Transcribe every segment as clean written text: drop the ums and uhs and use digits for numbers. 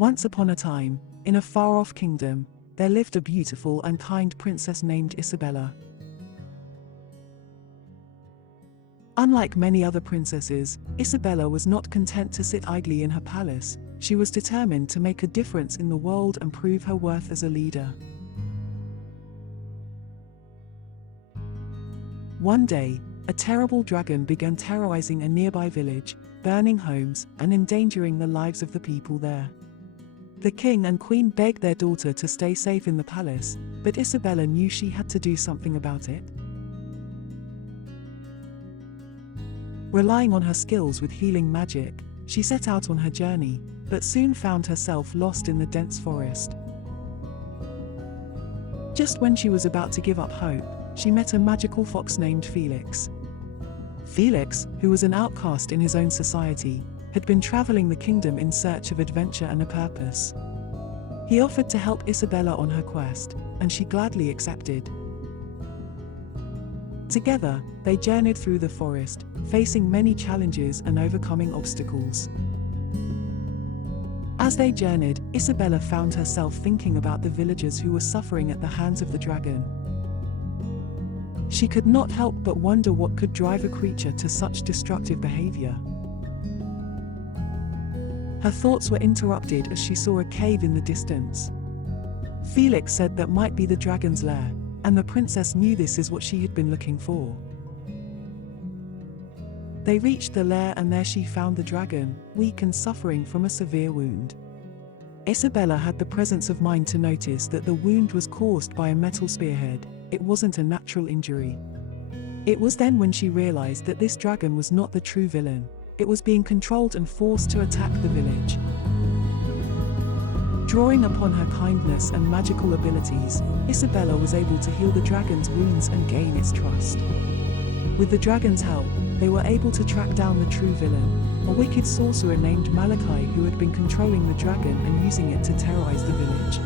Once upon a time, in a far-off kingdom, there lived a beautiful and kind princess named Isabella. Unlike many other princesses, Isabella was not content to sit idly in her palace. She was determined to make a difference in the world and prove her worth as a leader. One day, a terrible dragon began terrorizing a nearby village, burning homes and endangering the lives of the people there. The king and queen begged their daughter to stay safe in the palace, but Isabella knew she had to do something about it. Relying on her skills with healing magic, she set out on her journey, but soon found herself lost in the dense forest. Just when she was about to give up hope, she met a magical fox named Felix. Felix, who was an outcast in his own society, had been traveling the kingdom in search of adventure and a purpose. He offered to help Isabella on her quest, and she gladly accepted. Together, they journeyed through the forest, facing many challenges and overcoming obstacles. As they journeyed, Isabella found herself thinking about the villagers who were suffering at the hands of the dragon. She could not help but wonder what could drive a creature to such destructive behavior. Her thoughts were interrupted as she saw a cave in the distance. Felix said that might be the dragon's lair, and the princess knew this is what she had been looking for. They reached the lair and there she found the dragon, weak and suffering from a severe wound. Isabella had the presence of mind to notice that the wound was caused by a metal spearhead. It wasn't a natural injury. It was then when she realized that this dragon was not the true villain. It was being controlled and forced to attack the village. Drawing upon her kindness and magical abilities, Isabella was able to heal the dragon's wounds and gain its trust. With the dragon's help, they were able to track down the true villain, a wicked sorcerer named Malachi who had been controlling the dragon and using it to terrorize the village.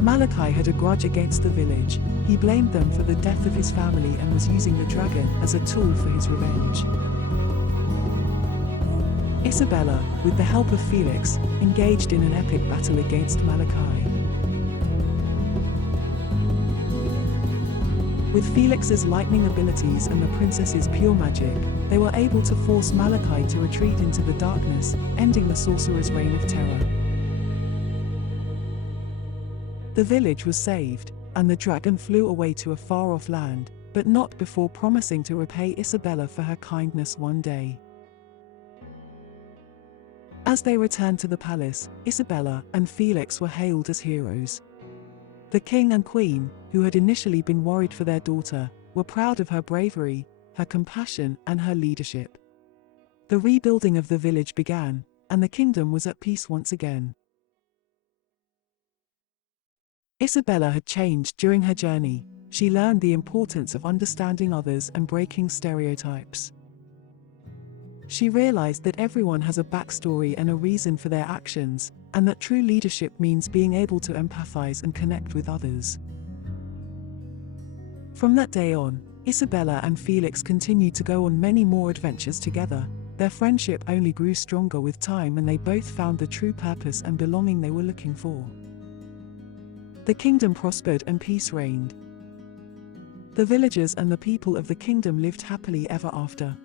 Malachi had a grudge against the village. He blamed them for the death of his family and was using the dragon as a tool for his revenge. Isabella, with the help of Felix, engaged in an epic battle against Malachi. With Felix's lightning abilities and the princess's pure magic, they were able to force Malachi to retreat into the darkness, ending the sorcerer's reign of terror. The village was saved, and the dragon flew away to a far-off land, but not before promising to repay Isabella for her kindness one day. As they returned to the palace, Isabella and Felix were hailed as heroes. The king and queen, who had initially been worried for their daughter, were proud of her bravery, her compassion, and her leadership. The rebuilding of the village began, and the kingdom was at peace once again. Isabella had changed during her journey. She learned the importance of understanding others and breaking stereotypes. She realized that everyone has a backstory and a reason for their actions, and that true leadership means being able to empathize and connect with others. From that day on, Isabella and Felix continued to go on many more adventures together. Their friendship only grew stronger with time and they both found the true purpose and belonging they were looking for. The kingdom prospered and peace reigned. The villagers and the people of the kingdom lived happily ever after.